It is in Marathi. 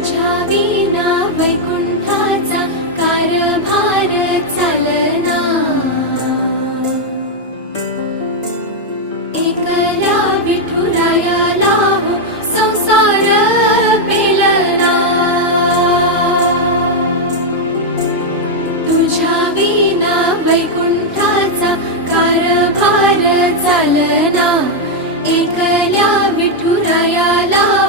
तुझ्या विना वैकुंठाचा कारभार चालना। एकला विठुरायाला हो संसार पेलना। तुझ्या विना वैकुंठाचा कारभार चालना। एकल्या विठुरायाला